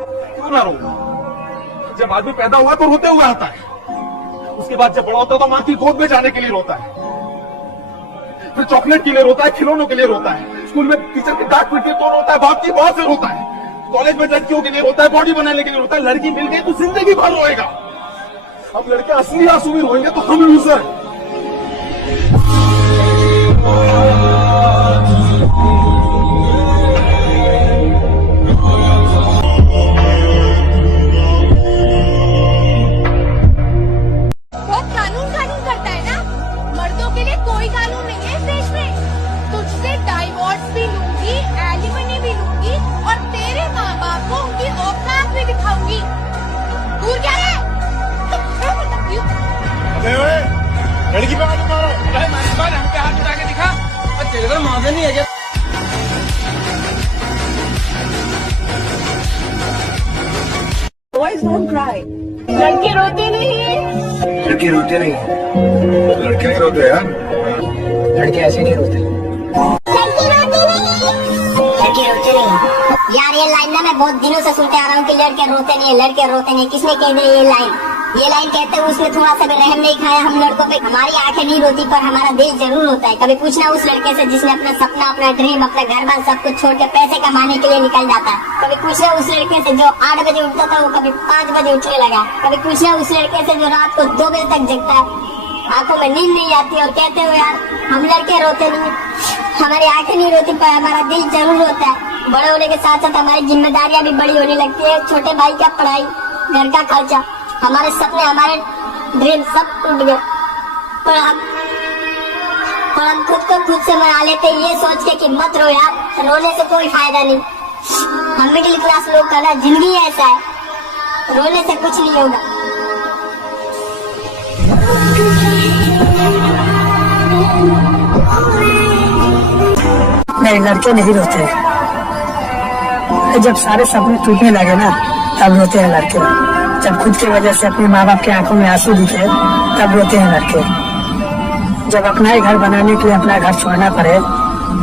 क्यों ना रो? जब आदमी पैदा हुआ तो रोते हुए आता है, उसके बाद जब बड़ा होता है तो मां की गोद में जाने के लिए रोता है, फिर चॉकलेट के लिए रोता है, खिलौनों के लिए रोता है, स्कूल में टीचर की डांट पीटती है तो रोता है, बाप की बात से रोता है, कॉलेज में लड़कियों के लिए रोता है, बॉडी बनाने के लिए रोता है, लड़की मिल गई तो जिंदगी भर रोएगा। अब लड़के असली आंसू भी रोएंगे तो हम लूजर। लड़की पे हाथ मारो, अरे मेरे बार हम पे हाथ उठा के दिखा, और तेरे को मांगे नहीं है क्या? Boys don't cry. लड़के रोते नहीं। लड़के रोते नहीं, लड़के नहीं रोते यार, लड़के ऐसे नहीं रोते। लड़के रोते नहीं यार, ये लाइन ना मैं बहुत दिनों से सुनते आ रहा हूँ कि लड़के रोते नहीं है, लड़के रोते नहीं। किसने कह दी ये लाइन? ये लाइन कहते हैं उसने थोड़ा सा भी रहम नहीं खाया हम लड़कों पे। हमारी आंखें नहीं रोती पर हमारा दिल जरूर होता है। कभी पूछना उस लड़के से जिसने अपना सपना, अपना ड्रीम, अपना घर बार सब कुछ छोड़ के पैसे कमाने के लिए निकल जाता है। कभी पूछना उस लड़के से जो 8 बजे उठता था वो कभी 5 बजे उठने लगा। कभी पूछना उस लड़के से जो रात को 2 बजे तक जगता है, आंखों में नींद नहीं आती और कहते हो यार हम लड़के रोते नहीं। हमारी आंखें नहीं रोती पर हमारा दिल जरूर रोता है। बड़े होने के साथ साथ हमारी जिम्मेदारियां भी बड़ी होने लगती है। छोटे भाई का पढ़ाई, घर का खर्चा, हमारे सपने, हमारे ड्रीम सब टूट गए। पर हम खुद को खुद से मना लेते ये सोच के कि मत रो यार, रोने से कोई फायदा नहीं। हम मिडिल क्लास लोग का ना जिंदगी ऐसा है, रोने से कुछ नहीं होगा। नहीं, लड़के नहीं रोते। जब सारे सपने टूटने लगे ना तब रोते हैं लड़के। जब खुद की वजह से अपने माँ बाप की आंखों में आंसू दिखे तब रोते हैं लड़के। जब अपना ही घर बनाने के लिए अपना घर छोड़ना पड़े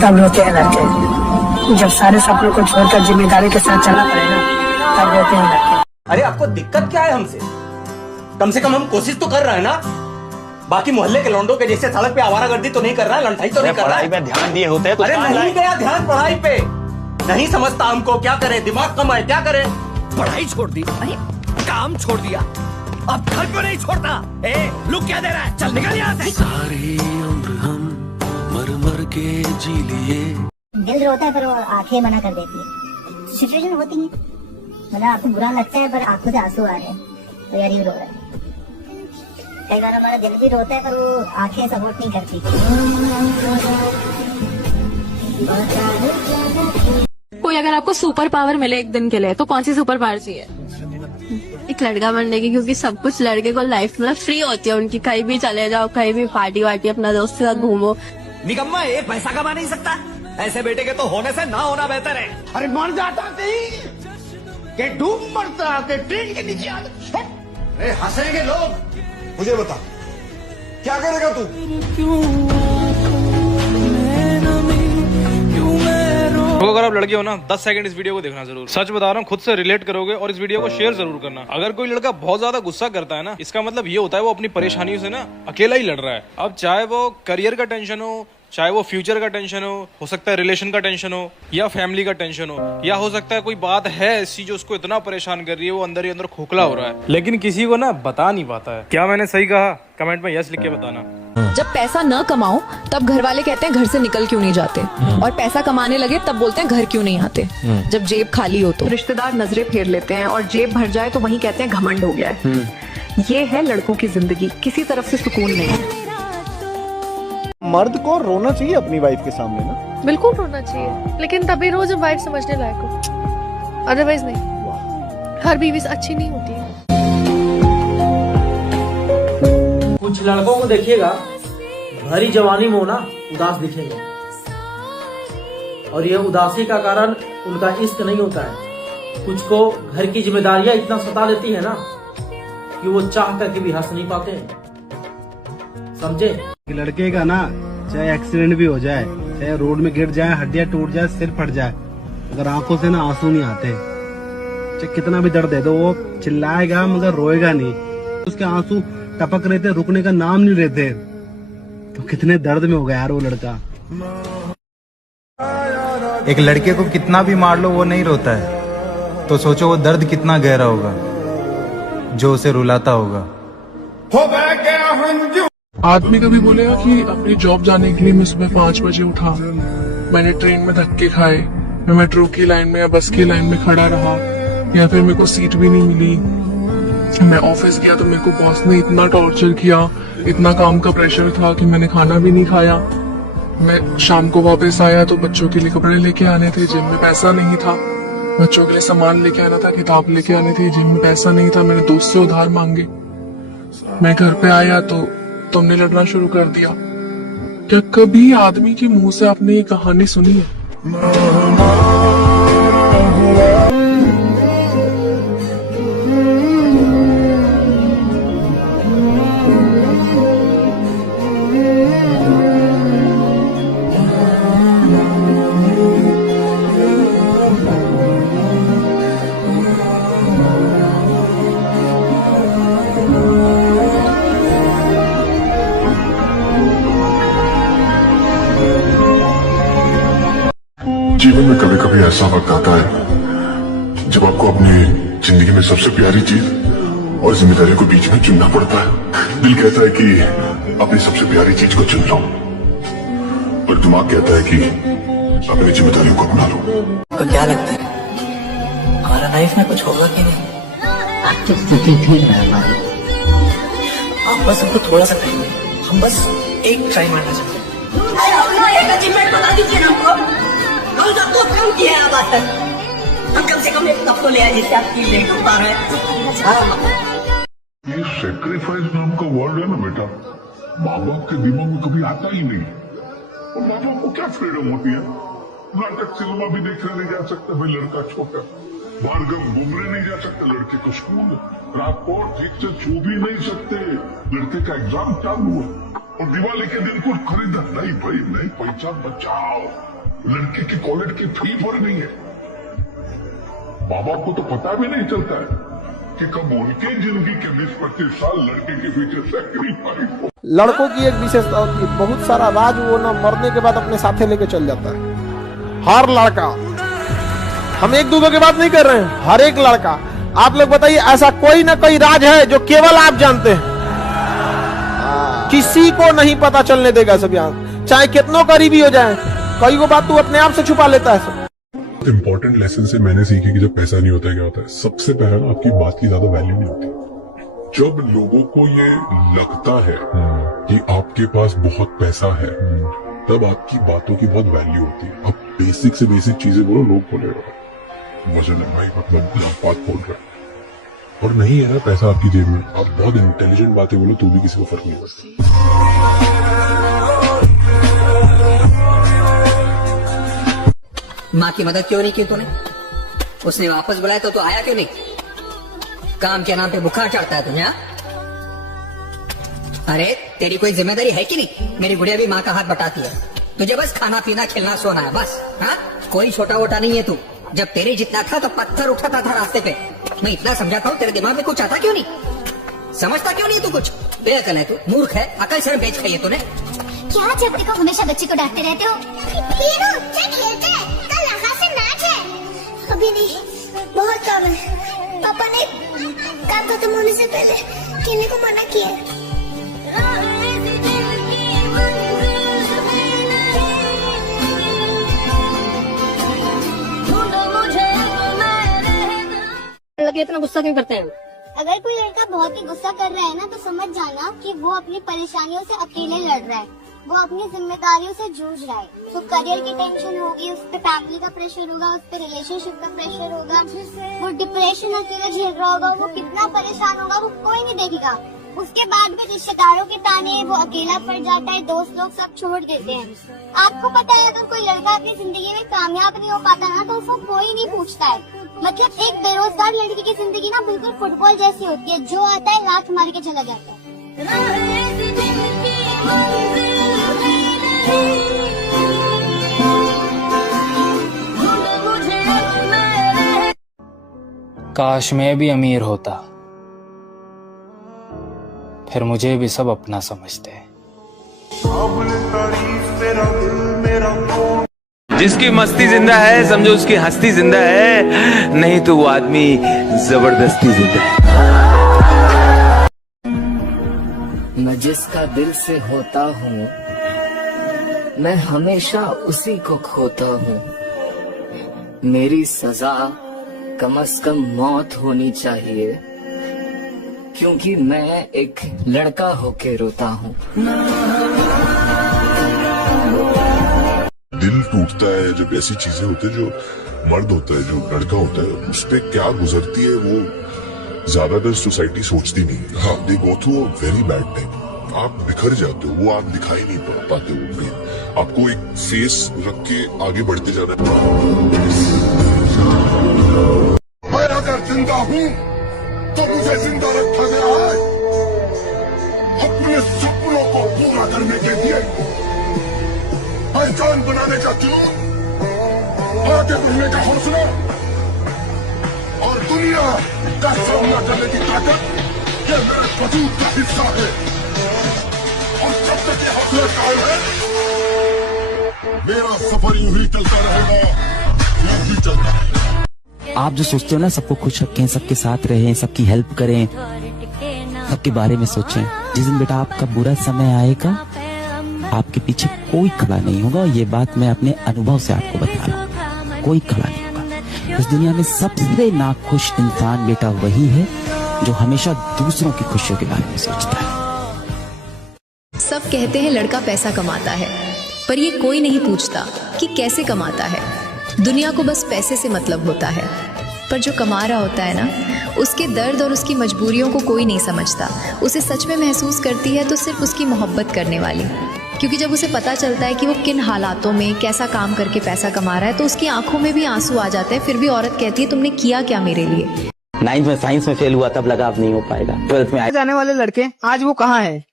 तब रोते हैं लड़के। जब सारे सपनों को छोड़कर जिम्मेदारी के साथ चलना पड़े ना तब रोते हैं लड़के। अरे आपको दिक्कत क्या है हमसे? कम से कम हम कोशिश तो कर रहे हैं ना। बाकी मोहल्ले के लौंडों के जैसे सड़क पे आवारागर्दी तो नहीं कर रहा है, लंठाई तो नहीं कर रहा है। पढ़ाई पे ध्यान दिए होते हैं तो अरे नहीं गया ध्यान पढ़ाई पे, नहीं समझता हमको। क्या करे, दिमाग कम है, क्या करे? पढ़ाई छोड़ दी, अरे काम छोड़ दिया, अब घर क्यों नहीं छोड़ता? लुक क्या दे रहा है, चल निकल यहाँ से। सारी उम्र हम मर मर के जी लिए। दिल रोता है पर वो आंखें मना कर देती है। सिचुएशन होती है, मतलब आपको बुरा लगता है पर आंखों से आंसू आ रहे हैं तो यार ये रो रहा है। कई बार हमारा दिल भी रोता है पर वो आंखें सपोर्ट नहीं करती। कोई अगर आपको सुपर पावर मिले एक दिन के लिए तो कौन सी सुपर पावर चाहिए? एक लड़का बनने की, क्योंकि सब कुछ लड़के को लाइफ में फ्री होती है उनकी। कहीं भी चले जाओ, कहीं भी पार्टी वार्टी अपना दोस्त के साथ घूमो। निकम्मा एक पैसा कमा नहीं सकता, ऐसे बेटे के तो होने से ना होना बेहतर है। अरे मर जाता कि डूब मरता कि ट्रेन के नीचे आ। अरे हंसेंगे लोग। मुझे बता क्या करेगा तू? तो अगर आप लड़के हो ना 10 सेकंड इस वीडियो को देखना जरूर। सच बता रहा हूँ, खुद से रिलेट करोगे और इस वीडियो को शेयर जरूर करना। अगर कोई लड़का बहुत ज्यादा गुस्सा करता है ना, इसका मतलब ये होता है वो अपनी परेशानियों से ना अकेला ही लड़ रहा है। अब चाहे वो करियर का टेंशन हो, चाहे वो फ्यूचर का टेंशन हो सकता है रिलेशन का टेंशन हो, या फैमिली का टेंशन हो, या हो सकता है कोई बात है ऐसी जो उसको इतना परेशान कर रही है वो अंदर ही अंदर खोखला हो रहा है, लेकिन किसी को ना बता नहीं पाता है। क्या मैंने सही कहा? कमेंट में यस लिख के बताना। जब पैसा न कमाओ तब घर वाले कहते हैं घर से निकल क्यों नहीं जाते, और पैसा कमाने लगे तब बोलते हैं घर क्यों नहीं आते। जब जेब खाली हो तो रिश्तेदार नजरें फेर लेते हैं, और जेब भर जाए तो वहीं कहते हैं घमंड हो गया है। ये है लड़कों की जिंदगी, किसी तरफ से सुकून नहीं है। मर्द को रोना चाहिए अपनी वाइफ के सामने ना? बिल्कुल रोना चाहिए, लेकिन तभी रो जब वाइफ समझने लायक हो, अदरवाइज नहीं। हर बीवी अच्छी नहीं होती है। कुछ लड़कों को देखिएगा भरी जवानी में ना उदास दिखेगा, और यह उदासी का कारण उनका इश्क नहीं होता है। कुछ को घर की जिम्मेदारियां इतना सता देती है ना कि वो चाह करके भी हंस नहीं पाते, समझे? लड़के का ना चाहे एक्सीडेंट भी हो जाए, चाहे रोड में गिर जाए, हड्डियां टूट जाए, सिर फट जाए, अगर आंखों से ना आंसू नहीं आते चाहे कितना भी दर्द दे दो, वो चिल्लाएगा मगर रोएगा नहीं। उसके आंसू टपक रहे थे, रुकने का नाम नहीं लेते। तो कितने दर्द में हो गया यार वो लड़का। एक लड़के को कितना भी मार लो वो नहीं रोता है, तो सोचो वो दर्द कितना गहरा होगा जो उसे रुलाता होगा। आदमी कभी बोलेगा कि अपनी जॉब जाने के लिए मैं सुबह 5 बजे उठा, मैंने ट्रेन में धक्के खाए, मैं मेट्रो की लाइन में या बस की लाइन में खड़ा रहा, या फिर मेरे को सीट भी नहीं मिली, मैं ऑफिस गया तो मेरे को बॉस ने इतना टॉर्चर किया, इतना काम का प्रेशर था कि मैंने खाना भी नहीं खाया, मैं शाम को वापस आया तो बच्चों के लिए कपड़े लेके आने थे, जिम में पैसा नहीं था, बच्चों के लिए सामान लेके आना था, किताब लेके आने थे, जिम में पैसा नहीं था, मैंने दोस्त से उधार मांगे, मैं घर पे आया तो तुमने लड़ना शुरू कर दिया। क्या कभी आदमी के मुंह से आपने ये कहानी सुनी है? जीवन में कभी कभी ऐसा वक्त आता है जब आपको अपनी जिंदगी में सबसे प्यारी चीज और जिम्मेदारी को बीच में चुनना पड़ता है। दिल कहता है कि अपनी सबसे प्यारी चीज को चुन लो, और दिमाग कहता है कि अपनी जिम्मेदारियों को अपना लो। तो क्या लगता है हमारा लाइफ में कुछ होगा कि नहीं? आज तो स्थिति ठीक है हमारी। आप बस हमको थोड़ा सा टाइम, हम बस एक ट्राई मारना चाहते हैं। अचीवमेंट बता दीजिए हमको। हम सबको काम किया है बात है। हम कम से कम एक कप तो ले आए जिससे आपकी लेट हो पा रहे हैं। ये सेक्रीफाइस नाम का वर्ड है ना बेटा, माँ बाप के दिमाग में कभी आता ही नहीं। और माँ बाप को क्या फ्रीडम होती है? नाटक सिनेमा भी देखने नहीं जा सकते भाई लड़का छोटा, बारगम घूमने नहीं जा सकते लड़के को स्कूल, रात को ठीक से छू भी नहीं सकते, लड़के का एग्जाम चालू है, और दिवाली के दिन कुछ खरीदा नहीं भाई नहीं, पैसा बचाओ, लड़के की कॉलेज की फी भरनी है। माँ बाप को तो पता भी नहीं चलता है कि कब उनके जिंदगी के 20-25 साल लड़के के पीछे सेक्रीफाइस हो। लड़कों की एक विशेषता होती है, बहुत सारा राज वो ना मरने के बाद अपने साथे लेके चल जाता है। हर लड़का, हम एक दूसरे की बात नहीं कर रहे हैं, हर एक लड़का। आप लोग बताइए ऐसा कोई ना कोई राज है जो केवल आप जानते हैं, किसी को नहीं पता चलने देगा सब यहाँ, चाहे कितनों करीबी हो जाए, कई वो बात तू अपने आप से छुपा लेता है। इंपॉर्टेंट लेसन से मैंने सीखी कि जब पैसा नहीं होता है क्या होता है, सबसे पहले आपकी बात की ज्यादा वैल्यू नहीं होती। जब लोगों को ये लगता है कि आपके पास बहुत पैसा है, तब आपकी बातों की बहुत वैल्यू होती है। अब बेसिक से बेसिक चीजें बोलो, लोग बोलेगा वजन है भाई, मतलब बात बोल रहा है, और नहीं है ना पैसा आपकी जेब में, आप बहुत इंटेलिजेंट बातें बोलो तो भी किसी को फर्क नहीं पड़ता। माँ की मदद क्यों नहीं की तूने? उसने वापस बुलाया तो आया क्यों नहीं? काम के नाम पे बुखार चढ़ता है तुम्हें? अरे तेरी कोई जिम्मेदारी है कि नहीं? मेरी गुड़िया भी माँ का हाथ बटाती है, तुझे बस खाना पीना खेलना सोना है बस। हाँ, कोई छोटा वोटा नहीं है तू। जब तेरे जितना था तो पत्थर उठाता था रास्ते पे। मैं इतना समझाता हूँ, तेरे दिमाग में कुछ आता क्यों नहीं? समझता क्यों नहीं तू कुछ? बेअकल है तू, मूर्ख है, अकल शर्म बेच खाई है तूने। क्या जब देखो हमेशा बच्चे को डांटते रहते हो? चल खेलते हैं, कल आकाश से मैच है। अभी नहीं, बहुत काम है। पापा ने काम खत्म होने से पहले खेलने को मना किया। लड़के इतना गुस्सा क्यों करते हैं? अगर कोई लड़का बहुत ही गुस्सा कर रहा है ना, तो समझ जाना कि वो अपनी परेशानियों से अकेले लड़ रहा है, वो अपनी जिम्मेदारियों से जूझ रहा है। तो करियर की टेंशन होगी, उस पे फैमिली का प्रेशर होगा, उस पे रिलेशनशिप का प्रेशर होगा, वो डिप्रेशन अकेला झेल रहा होगा, वो कितना परेशान होगा वो कोई नहीं देखेगा। उसके बाद भी रिश्तेदारों के ताने, वो अकेला पड़ जाता है, दोस्त लोग सब छोड़ देते हैं। आपको पता है अगर कोई लड़का अपनी जिंदगी में कामयाब नहीं हो पाता ना, तो उसको कोई नहीं पूछता है। मतलब एक बेरोजगार लड़की की जिंदगी ना बिल्कुल फुटबॉल जैसी होती है, जो आता है लात मार के चला जाता है। काश मैं भी अमीर होता, फिर मुझे भी सब अपना समझते हैं। जिसकी मस्ती जिंदा है समझो उसकी हस्ती जिंदा है, नहीं तो वो आदमी जबरदस्ती जिंदा है। मैं जिसका दिल से होता हूँ, मैं हमेशा उसी को खोता हूँ। मेरी सजा कम से कम मौत होनी चाहिए, क्योंकि मैं एक लड़का होके रोता हूँ। दिल टूटता है जब ऐसी चीजें होती है, जो मर्द होता है, जो लड़का होता है, उस पे क्या गुजरती है वो ज्यादातर सोसाइटी सोचती नहीं। हाँ, they go through a very bad time. आप बिखर जाते हो, वो आप दिखाई नहीं पाते हो पेन। आपको एक फेस रख के आगे बढ़ते जाना है। मैं अगर जिंदा हूँ तो मुझे जिंदा रखा गया है अपने सपनों को पूरा करने के लिए। पहचान बनाने का जुनून, आगे बढ़ने का हौसला और दुनिया का सामना करने की ताकत, ये मेरे वजूद का हिस्सा है। और जब तक ये हौसला कायम है, मेरा सफर यूं ही चलता रहेगा, यूं ही चलता रहेगा। आप जो सोचते हो ना सबको खुश रखें, सबके साथ रहें, सबकी हेल्प करें, सबके बारे में सोचें, जिस दिन बेटा आपका बुरा समय आएगा आपके पीछे कोई खड़ा नहीं होगा। ये बात मैं अपने अनुभव से आपको बता रहा हूँ, कोई खड़ा नहीं होगा। इस दुनिया में सबसे नाखुश इंसान बेटा वही है जो हमेशा दूसरों की खुशियों के बारे में सोचता है। सब कहते हैं लड़का पैसा कमाता है, पर ये कोई नहीं पूछता कि कैसे कमाता है। दुनिया को बस पैसे से मतलब होता है, पर जो कमा रहा होता है ना, उसके दर्द और उसकी मजबूरियों को कोई नहीं समझता। उसे सच में महसूस करती है तो सिर्फ उसकी मोहब्बत करने वाली, क्योंकि जब उसे पता चलता है कि वो किन हालातों में कैसा काम करके पैसा कमा रहा है, तो उसकी आंखों में भी आंसू आ जाते हैं। फिर भी औरत कहती है तुमने किया क्या मेरे लिए। 9th में साइंस में फेल हुआ तब लगा अब नहीं हो पाएगा। 12th में जाने वाले लड़के आज वो कहाँ है?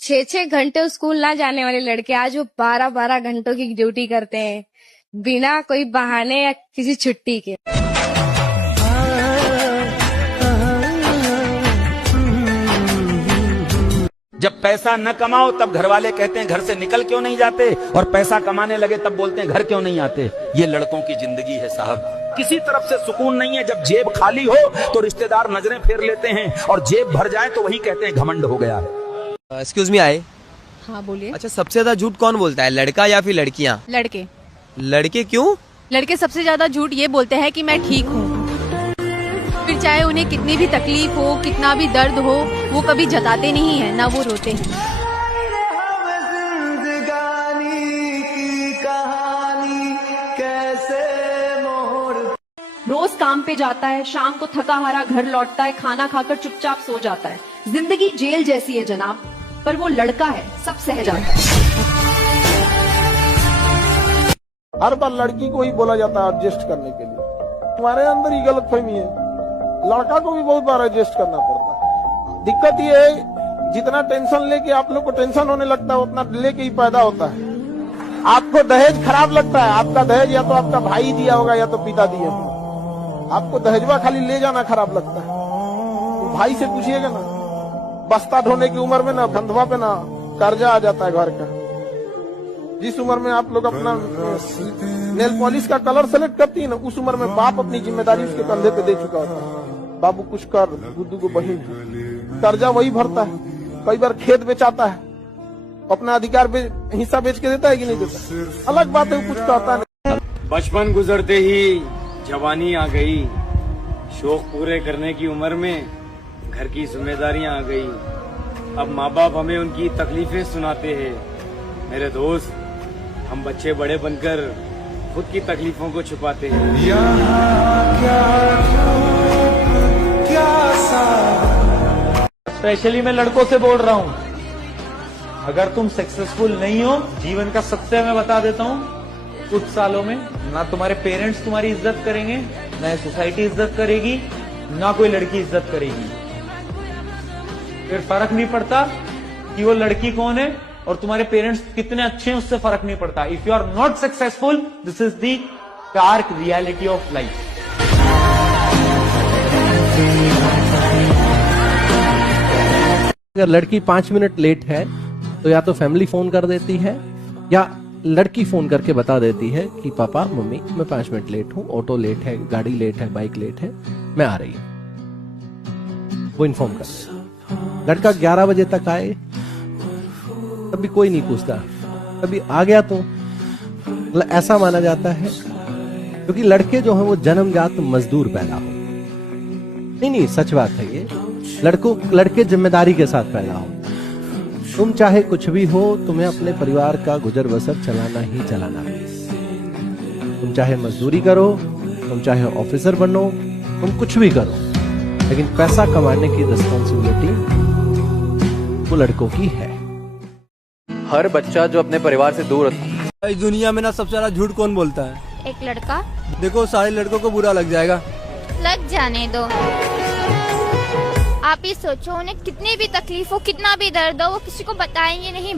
6-6 घंटे स्कूल ना जाने वाले लड़के आज वो 12-12 घंटों की ड्यूटी करते हैं, बिना कोई बहाने या किसी छुट्टी के। जब पैसा न कमाओ तब घर वाले कहते हैं घर से निकल क्यों नहीं जाते, और पैसा कमाने लगे तब बोलते हैं घर क्यों नहीं आते। ये लड़कों की जिंदगी है साहब। किसी तरफ से सुकून नहीं है। जब जेब खाली हो तो रिश्तेदार नजरें फेर लेते हैं, और जेब भर जाए तो वही कहते हैं घमंड हो गया है। एक्सक्यूज मी आए। हाँ बोलिए। अच्छा, सबसे ज्यादा झूठ कौन बोलता है, लड़का या फिर लड़कियाँ? लड़के। लड़के क्यों? लड़के सबसे ज्यादा झूठ ये बोलते हैं कि मैं ठीक हूँ, फिर चाहे उन्हें कितनी भी तकलीफ हो, कितना भी दर्द हो, वो कभी जताते नहीं है, ना वो रोते हैं। रोज काम पे जाता है, शाम को थका हारा घर लौटता है, खाना खाकर चुपचाप सो जाता है। जिंदगी जेल जैसी है जनाब, पर वो लड़का है, सब सह जाता है। हर बार लड़की को ही बोला जाता है एडजस्ट करने के लिए। तुम्हारे अंदर ही गलतफहमी है, लड़का को भी बहुत बार एडजस्ट करना पड़ता है। दिक्कत ये है, जितना टेंशन लेके आप लोग को टेंशन होने लगता है, उतना लेके ही पैदा होता है। आपको दहेज खराब लगता है, आपका दहेज या तो आपका भाई दिया होगा या तो पिता दिए होगा। आपको दहेजवा खाली ले जाना खराब लगता है, तो भाई से पूछिएगा ना। बस्ता ढोने की उम्र में ना कंधवा पे ना कर्जा आ जाता है घर का। जिस उम्र में आप लोग अपना नेल पॉलिश का कलर सेलेक्ट करती है ना, उस उम्र में बाप अपनी जिम्मेदारी उसके कंधे पे दे चुका होता है। बाबू कुछ कर, गुड्डू को बहिन, कर्जा वही भरता है। कई बार खेत बेचाता है, अपना अधिकार हिस्सा बेच के देता है कि नहीं देता, अलग बात है, कुछ कहता नहीं। बचपन गुजरते ही जवानी आ गई, शौक पूरे करने की उम्र में घर की जिम्मेदारियां आ गई। अब माँ बाप हमें उनकी तकलीफें सुनाते हैं। मेरे दोस्त, हम बच्चे बड़े बनकर खुद की तकलीफों को छुपाते हैं। स्पेशली मैं लड़कों से बोल रहा हूँ, अगर तुम सक्सेसफुल नहीं हो जीवन का सत्य मैं बता देता हूँ, कुछ सालों में ना तुम्हारे पेरेंट्स तुम्हारी इज्जत करेंगे, ना सोसाइटी इज्जत करेगी, ना कोई लड़की इज्जत करेगी। फिर फर्क नहीं पड़ता कि वो लड़की कौन है और तुम्हारे पेरेंट्स कितने अच्छे हैं, उससे फर्क नहीं पड़ता। If you are not successful, this is the dark reality of life. अगर लड़की 5 मिनट लेट है तो या तो फैमिली फोन कर देती है या लड़की फोन करके बता देती है कि पापा मम्मी मैं 5 मिनट लेट हूँ, ऑटो लेट है, गाड़ी लेट है, बाइक लेट है, मैं आ रही हूँ। वो इन्फॉर्म कर। लड़का 11 बजे तक आए तभी कोई नहीं पूछता, तभी आ गया तो ऐसा माना जाता है क्योंकि लड़के जो हैं वो जन्मजात मजदूर पैदा हो। नहीं सच बात है ये। लड़के जिम्मेदारी के साथ पैदा हो। तुम चाहे कुछ भी हो, तुम्हें अपने परिवार का गुजर बसर चलाना ही चलाना है। तुम चाहे मजदूरी करो, तुम चाहे ऑफिसर बनो, तुम कुछ भी करो, लेकिन पैसा कमाने की रिस्पॉन्सिबिलिटी वो लड़कों की है। हर बच्चा जो अपने परिवार से दूर होता है। इस दुनिया में ना सबसे ज्यादा झूठ कौन बोलता है? एक लड़का। देखो सारे लड़कों को बुरा लग जाएगा। लग जाने दो। आप ही सोचो, उन्हें कितनी भी तकलीफ हो, कितना भी दर्द हो, वो किसी को बताएंगे नहीं।